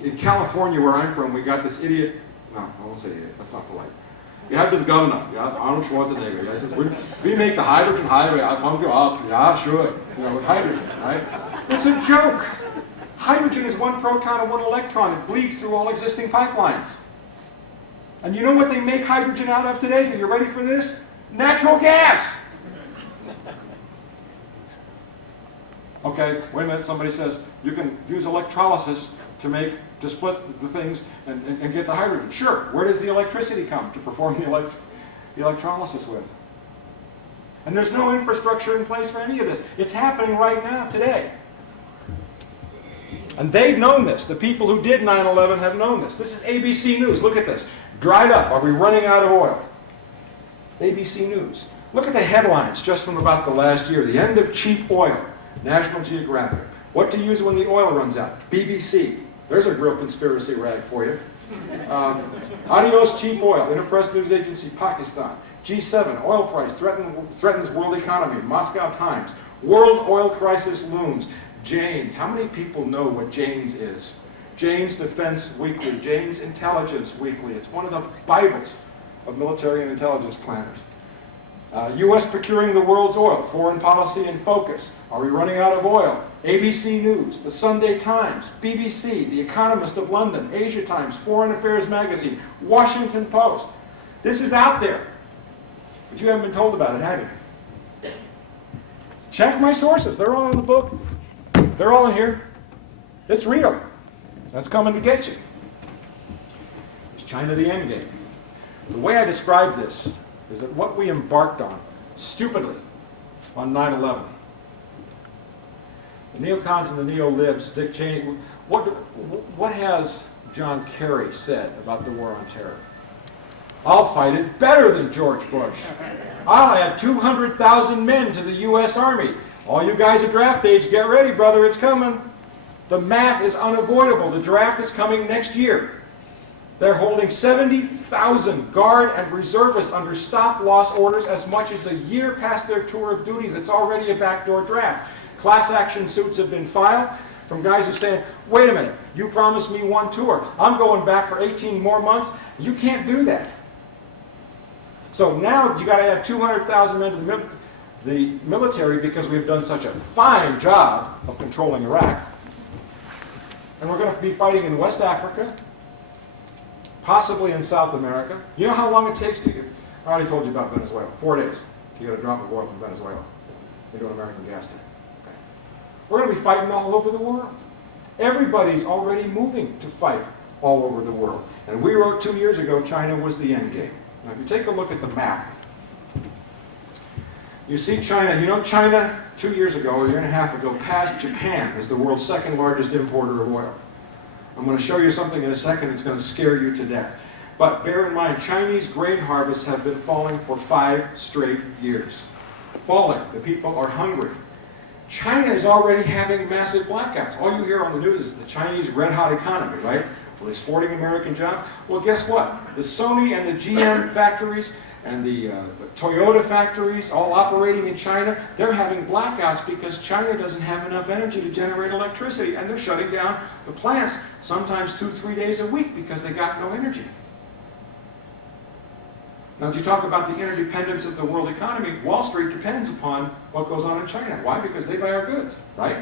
in California, where I'm from, we got this idiot, no, I won't say idiot, that's not polite. Yeah, this governor, yeah, Arnold Schwarzenegger. Yeah, he says, we make the hydrogen highway, I'll pump you up. Yeah, sure. You know, with hydrogen, right? It's a joke. Hydrogen is one proton and one electron. It bleeds through all existing pipelines. And you know what they make hydrogen out of today? Are you ready for this? Natural gas. Okay, wait a minute. Somebody says you can use electrolysis to split the things and get the hydrogen. Sure. Where does the electricity come to perform the electrolysis with? And there's no infrastructure in place for any of this. It's happening right now, today. And they've known this. The people who did 9/11 have known this. This is ABC News. Look at this. Dried up. Are we running out of oil? ABC News. Look at the headlines just from about the last year. The end of cheap oil. National Geographic. What to use when the oil runs out. BBC. There's a real conspiracy rag for you. Adios cheap oil. Interpress News Agency, Pakistan. G7. Oil price threatens world economy. Moscow Times. World oil crisis looms. Jane's. How many people know what Jane's is? Jane's Defense Weekly, Jane's Intelligence Weekly. It's one of the Bibles of military and intelligence planners. U.S. procuring the world's oil, foreign policy in focus. Are we running out of oil? ABC News, The Sunday Times, BBC, The Economist of London, Asia Times, Foreign Affairs Magazine, Washington Post. This is out there. But you haven't been told about it, have you? Check my sources. They're all in the book. They're all in here. It's real. That's coming to get you. Is China the end game? The way I describe this is that what we embarked on, stupidly, on 9/11, the neocons and the neo-libs, Dick Cheney, what has John Kerry said about the war on terror? I'll fight it better than George Bush. I'll add 200,000 men to the U.S. Army. All you guys at draft age, get ready, brother, it's coming. The math is unavoidable. The draft is coming next year. They're holding 70,000 guard and reservists under stop-loss orders as much as a year past their tour of duties. It's already a backdoor draft. Class action suits have been filed from guys who say, wait a minute, you promised me one tour. I'm going back for 18 more months. You can't do that. So now you got to add 200,000 men to the military because we've done such a fine job of controlling Iraq. And we're going to be fighting in West Africa, possibly in South America. You know how long it takes to get, I already told you about Venezuela, 4 days to get a drop of oil from Venezuela into an American gas tank. Okay. We're going to be fighting all over the world. Everybody's already moving to fight all over the world. And we wrote 2 years ago, China was the end game. Now if you take a look at the map, you see China, you know China 2 years ago, a year and a half ago, passed Japan as the world's second largest importer of oil. I'm going to show you something in a second that's going to scare you to death. But bear in mind, Chinese grain harvests have been falling for 5 straight years. Falling. The people are hungry. China is already having massive blackouts. All you hear on the news is the Chinese red-hot economy, right? Are they supporting American jobs? Well, guess what? The Sony and the GM factories and the Toyota factories, all operating in China, they're having blackouts because China doesn't have enough energy to generate electricity, and they're shutting down the plants sometimes 2-3 days a week because they got no energy. Now, to talk about the interdependence of the world economy, Wall Street depends upon what goes on in China. Why? Because they buy our goods, right?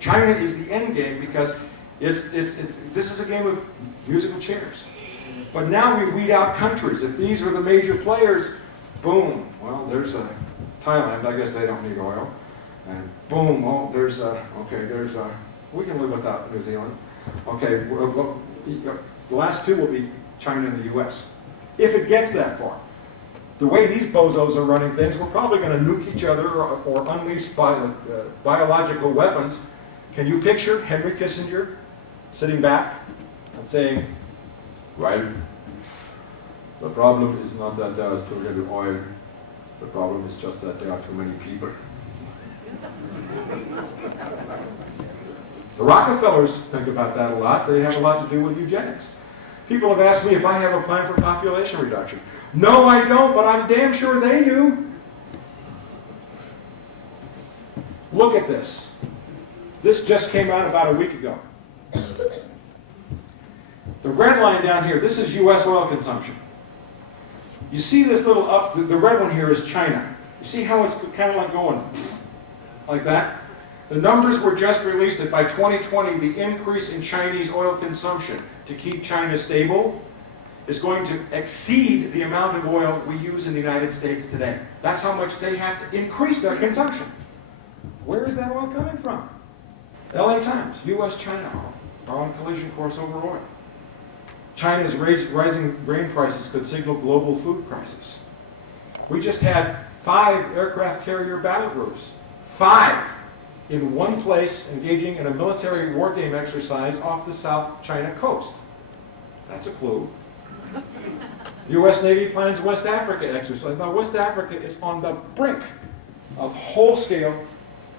China is the end game because this is a game of musical chairs. But now we weed out countries. If these are the major players, boom, well, there's Thailand. I guess they don't need oil. And boom, well, we can live without New Zealand. Okay, well, the last two will be China and the U.S. If it gets that far. The way these bozos are running things, we're probably going to nuke each other or unleash biological weapons. Can you picture Henry Kissinger sitting back and saying, well, the problem is not that there is too little oil. The problem is just that there are too many people. The Rockefellers think about that a lot. They have a lot to do with eugenics. People have asked me if I have a plan for population reduction. No, I don't, but I'm damn sure they do. Look at this. This just came out about a week ago. The red line down here, this is U.S. oil consumption. You see this little up, the red one here is China. You see how it's kind of like going like that? The numbers were just released that by 2020, the increase in Chinese oil consumption to keep China stable is going to exceed the amount of oil we use in the United States today. That's how much they have to increase their consumption. Where is that oil coming from? LA Times, U.S. China are on collision course over oil. China's rising grain prices could signal global food crisis. We just had 5 aircraft carrier battle groups. 5 in one place engaging in a military war game exercise off the South China coast. That's a clue. U.S. Navy plans West Africa exercise. Now, West Africa is on the brink of whole-scale,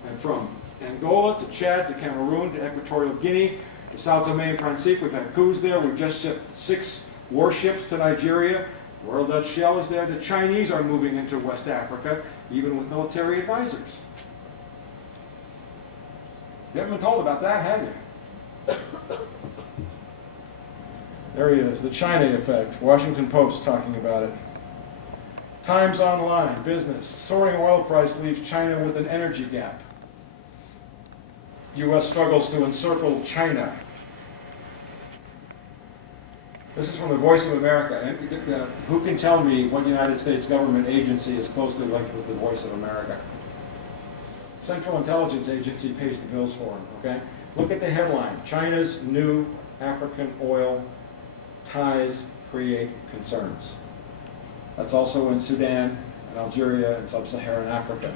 and from Angola to Chad to Cameroon to Equatorial Guinea to Sao Tome and Principe. We've had coups there. We've just shipped 6 warships to Nigeria. Royal Dutch Shell is there. The Chinese are moving into West Africa, even with military advisors. You haven't been told about that, have you? There he is, the China effect. Washington Post talking about it. Times Online, business. Soaring oil price leaves China with an energy gap. U.S. struggles to encircle China. This is from the Voice of America. And, who can tell me what United States government agency is closely linked with the Voice of America? Central Intelligence Agency pays the bills for them, okay? Look at the headline. China's new African oil ties create concerns. That's also in Sudan and Algeria and Sub-Saharan Africa.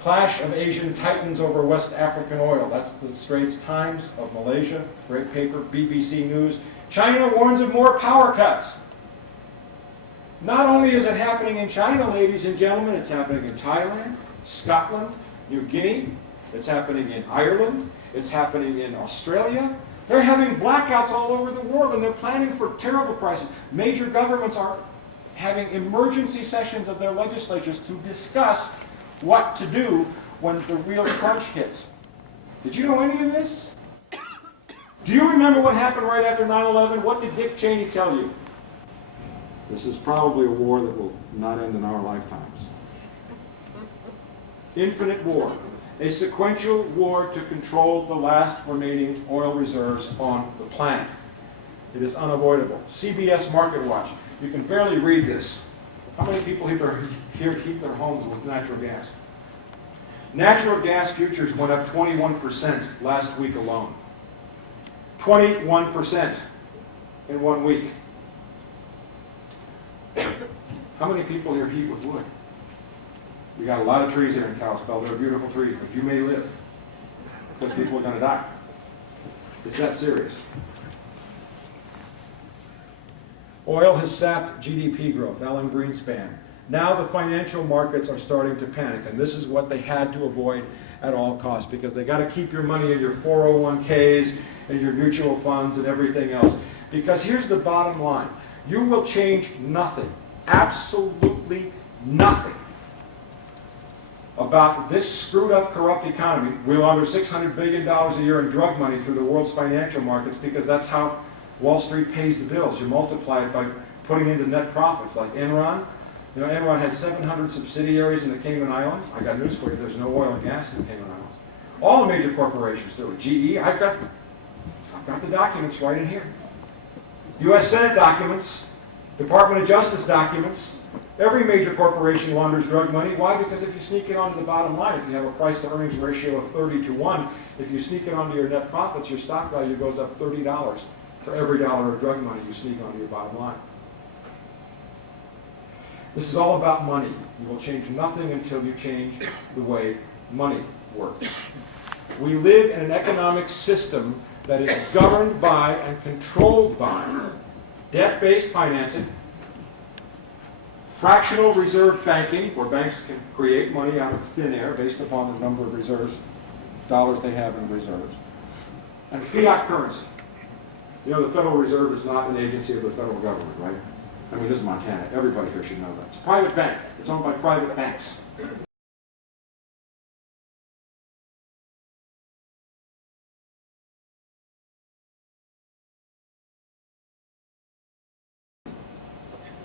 Clash of Asian titans over West African oil. That's the Straits Times of Malaysia, great paper, BBC News. China warns of more power cuts. Not only is it happening in China, ladies and gentlemen, it's happening in Thailand, Scotland, New Guinea. It's happening in Ireland. It's happening in Australia. They're having blackouts all over the world, and they're planning for terrible crises. Major governments are having emergency sessions of their legislatures to discuss what to do when the real crunch hits. Did you know any of this? Do you remember what happened right after 9/11? What did Dick Cheney tell you? This is probably a war that will not end in our lifetimes. Infinite war. A sequential war to control the last remaining oil reserves on the planet. It is unavoidable. CBS Market Watch. You can barely read this. How many people here heat their homes with natural gas? Natural gas futures went up 21% last week alone. 21% in 1 week. How many people here heat with wood? We got a lot of trees here in Kalispell. They're beautiful trees, but you may live because people are going to die. It's that serious. Oil has sapped GDP growth. Alan Greenspan. Now the financial markets are starting to panic, and this is what they had to avoid at all costs because they got to keep your money in your 401ks and your mutual funds and everything else. Because here's the bottom line. You will change nothing, absolutely nothing, about this screwed up, corrupt economy. We launder $600 billion a year in drug money through the world's financial markets because that's how Wall Street pays the bills. You multiply it by putting into net profits, like Enron. You know, Enron had 700 subsidiaries in the Cayman Islands. I got news for you, there's no oil and gas in the Cayman Islands. All the major corporations do it. GE, I've got the documents right in here. U.S. Senate documents, Department of Justice documents. Every major corporation launders drug money. Why? Because if you sneak it onto the bottom line, if you have a price-to-earnings ratio of 30-to-1, if you sneak it onto your net profits, your stock value goes up $30 for every dollar of drug money you sneak onto your bottom line. This is all about money. You will change nothing until you change the way money works. We live in an economic system that is governed by and controlled by debt-based financing, fractional reserve banking, where banks can create money out of thin air based upon the number of reserves, dollars they have in reserves, and fiat currency. You know, the Federal Reserve is not an agency of the federal government, right? I mean, this is Montana. Everybody here should know that. It's a private bank. It's owned by private banks.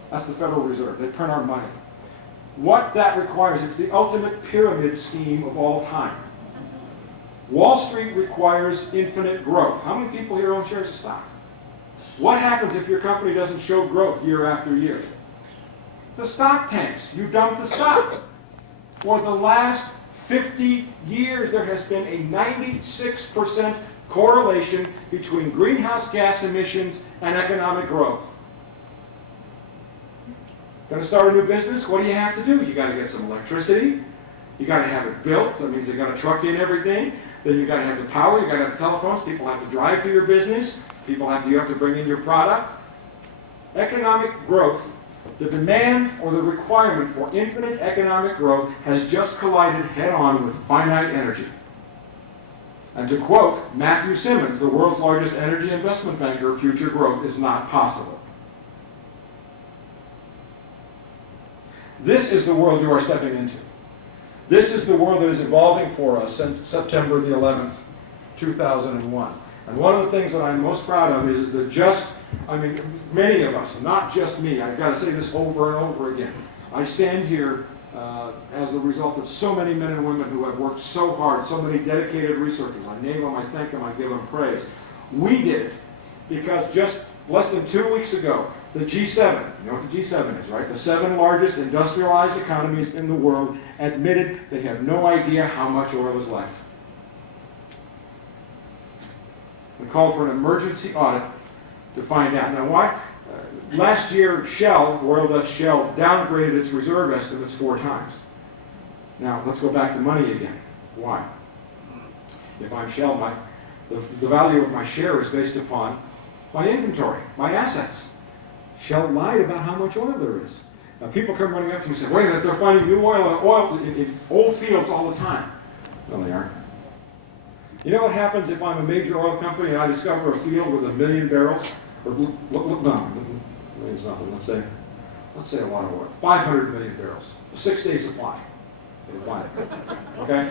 That's the Federal Reserve. They print our money. What that requires, it's the ultimate pyramid scheme of all time. Wall Street requires infinite growth. How many people here own shares of stock? What happens if your company doesn't show growth year after year? The stock tanks. You dump the stock. For the last 50 years, there has been a 96% correlation between greenhouse gas emissions and economic growth. Going to start a new business? What do you have to do? You got to get some electricity. You got to have it built. That means you got to truck in everything. Then you got to have the power. You got to have the telephones. People have to drive to your business. You have to bring in your product. Economic growth, the demand or the requirement for infinite economic growth has just collided head-on with finite energy. And to quote Matthew Simmons, the world's largest energy investment banker, future growth is not possible. This is the world you are stepping into. This is the world that is evolving for us since September the 11th, 2001. And one of the things that I'm most proud of is that many of us, not just me, I've got to say this over and over again. I stand here as a result of so many men and women who have worked so hard, so many dedicated researchers. I name them, I thank them, I give them praise. We did it because just less than 2 weeks ago, the G7, you know what the G7 is, right? The 7 largest industrialized economies in the world admitted they have no idea how much oil is left. We called for an emergency audit to find out. Now why? Last year, Shell, Royal Dutch Shell, downgraded its reserve estimates 4 times. Now, let's go back to money again. Why? If I'm Shell, the value of my share is based upon my inventory, my assets. Shell lied about how much oil there is. Now, people come running up to me and say, wait a minute, they're finding new oil in old fields all the time. No, they aren't. You know what happens if I'm a major oil company and I discover a field with 1 million barrels? No, it's nothing. Let's say a lot of oil. 500 million barrels. A 6-day supply. Okay?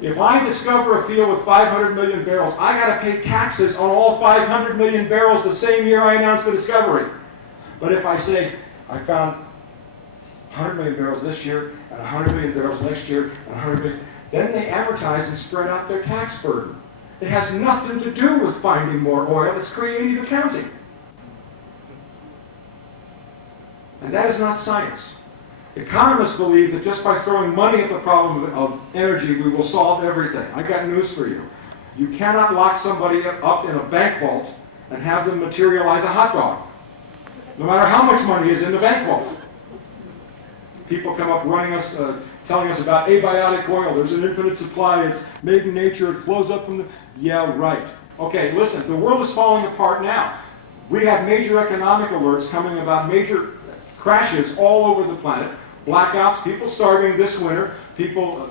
If I discover a field with 500 million barrels, I got to pay taxes on all 500 million barrels the same year I announce the discovery. But if I say, I found 100 million barrels this year, and 100 million barrels next year, and 100 million, then they amortize and spread out their tax burden. It has nothing to do with finding more oil. It's creative accounting. And that is not science. Economists believe that just by throwing money at the problem of energy, we will solve everything. I got news for you. You cannot lock somebody up in a bank vault and have them materialize a hot dog, no matter how much money is in the bank vault. People come up running us, telling us about abiotic oil. There's an infinite supply. It's made in nature. It flows up from the... Yeah, right. Okay, listen, the world is falling apart now. We have major economic alerts coming about major crashes all over the planet. Blackouts, people starving this winter, people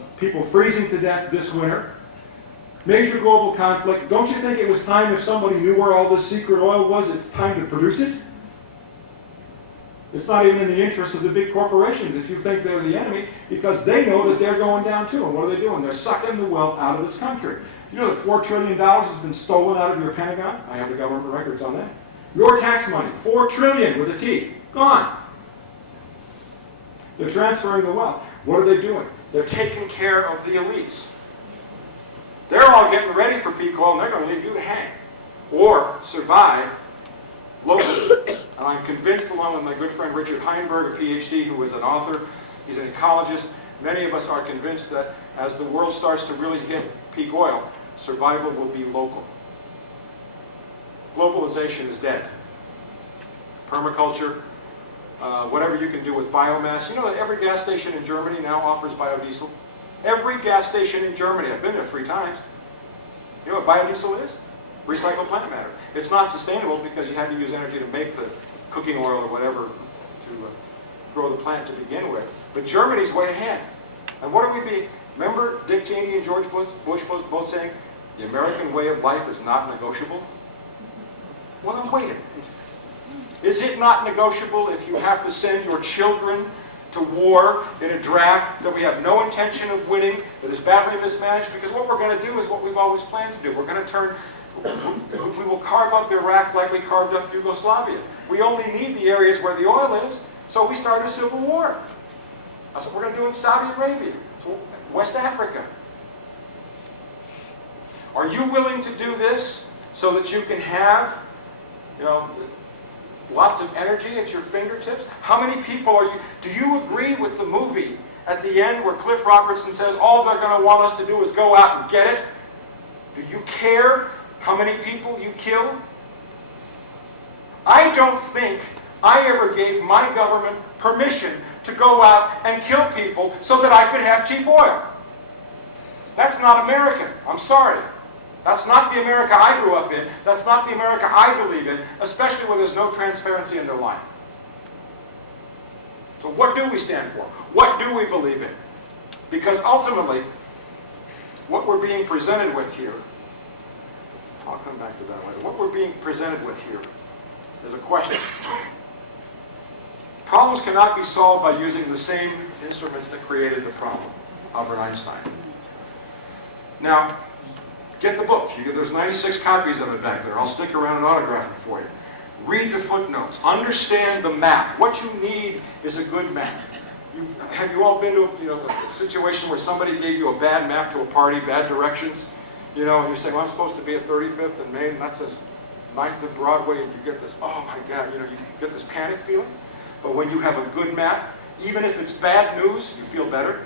freezing to death this winter. Major global conflict. Don't you think it was time, if somebody knew where all this secret oil was, it's time to produce it? It's not even in the interest of the big corporations if you think they're the enemy, because they know that they're going down too. And what are they doing? They're sucking the wealth out of this country. You know that $4 trillion has been stolen out of your Pentagon? I have the government records on that. Your tax money, $4 trillion with a T, gone. They're transferring the wealth. What are they doing? They're taking care of the elites. They're all getting ready for peak oil, and they're going to leave you to hang or survive locally. And I'm convinced, along with my good friend Richard Heinberg, a PhD who is an author, he's an ecologist, many of us are convinced that as the world starts to really hit peak oil, survival will be local. Globalization is dead. Permaculture, whatever you can do with biomass. You know that every gas station in Germany now offers biodiesel? Every gas station in Germany. I've been there 3 times. You know what biodiesel is? Recycled plant matter. It's not sustainable because you had to use energy to make the cooking oil or whatever to grow the plant to begin with. But Germany's way ahead. And what are we being? Remember Dick Cheney and George Bush both saying, the American way of life is not negotiable? Well, then wait a minute. Is it not negotiable if you have to send your children to war in a draft that we have no intention of winning, that is badly mismanaged? Because what we're going to do is what we've always planned to do. We're going to turn We will carve up Iraq like we carved up Yugoslavia. We only need the areas where the oil is, so we start a civil war. That's what we're going to do in Saudi Arabia, so West Africa. Are you willing to do this so that you can have, lots of energy at your fingertips? How many people are you? Do you agree with the movie at the end where Cliff Robertson says all they're going to want us to do is go out and get it? Do you care how many people you kill? I don't think I ever gave my government permission to go out and kill people so that I could have cheap oil. That's not American. I'm sorry. That's not the America I grew up in. That's not the America I believe in, especially when there's no transparency in their life. So what do we stand for? What do we believe in? Because ultimately, what we're being presented with here, I'll come back to that later. What we're being presented with here is a question. Problems cannot be solved by using the same instruments that created the problem. Albert Einstein. Now, get the book. There's 96 copies of it back there. I'll stick around and autograph it for you. Read the footnotes. Understand the map. What you need is a good map. Have you all been to a situation where somebody gave you a bad map to a party, bad directions? And you're saying, well, I'm supposed to be at 35th and Main, and that says 9th and Broadway, and you get this, oh my God, you get this panic feeling. But when you have a good map, even if it's bad news, you feel better.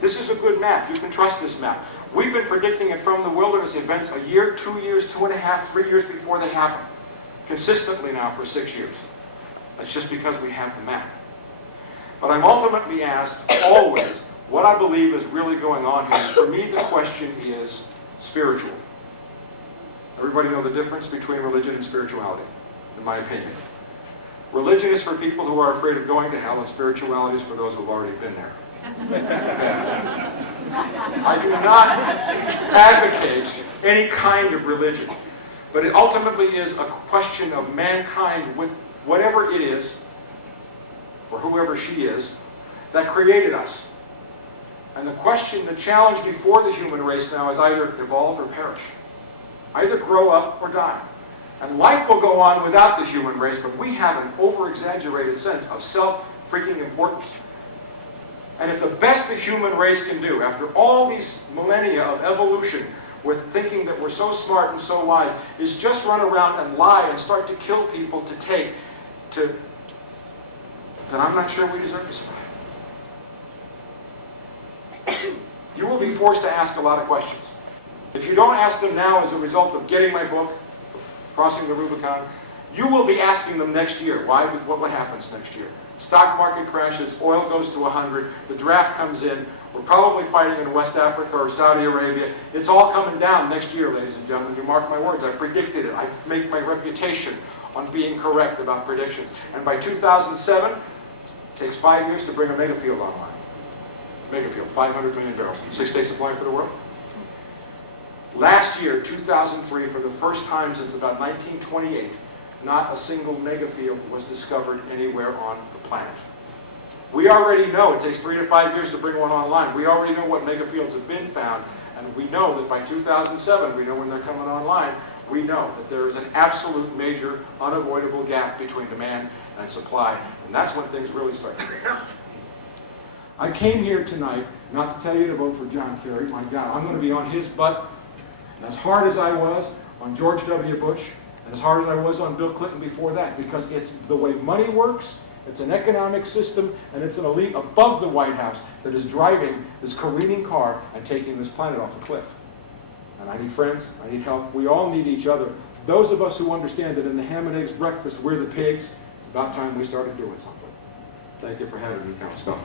This is a good map. You can trust this map. We've been predicting it from the wilderness events a year, 2 years, 2.5, 3 years before they happen. Consistently now for 6 years. That's just because we have the map. But I'm ultimately asked, always, what I believe is really going on here. For me, the question is spiritual. Everybody know the difference between religion and spirituality, in my opinion. Religion is for people who are afraid of going to hell, and spirituality is for those who have already been there. I do not advocate any kind of religion, but it ultimately is a question of mankind with whatever it is, or whoever she is, that created us. And the question, the challenge before the human race now is either evolve or perish. Either grow up or die. And life will go on without the human race, but we have an over-exaggerated sense of self-freaking importance. And if the best the human race can do, after all these millennia of evolution, with thinking that we're so smart and so wise, is just run around and lie and start to kill people then I'm not sure we deserve to survive. You will be forced to ask a lot of questions. If you don't ask them now as a result of getting my book, Crossing the Rubicon, you will be asking them next year. Why? What happens next year? Stock market crashes, oil goes to 100, the draft comes in, we're probably fighting in West Africa or Saudi Arabia. It's all coming down next year, ladies and gentlemen. You mark my words, I predicted it. I make my reputation on being correct about predictions. And by 2007, it takes 5 years to bring a mega field online. Mega field, 500 million barrels, 6-day supply for the world. Last year, 2003, for the first time since about 1928, not a single mega field was discovered anywhere on the planet. We already know it takes 3 to 5 years to bring one online. We already know what mega fields have been found, and we know that by 2007, we know when they're coming online, we know that there is an absolute major, unavoidable gap between demand and supply, and that's when things really start to go. I came here tonight not to tell you to vote for John Kerry. My God, I'm going to be on his butt. And as hard as I was on George W. Bush, and as hard as I was on Bill Clinton before that, because it's the way money works, it's an economic system, and it's an elite above the White House that is driving this careening car and taking this planet off a cliff. And I need friends, I need help, we all need each other. Those of us who understand that in the ham and eggs breakfast, we're the pigs, it's about time we started doing something. Thank you for having me, Council.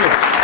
Thank you.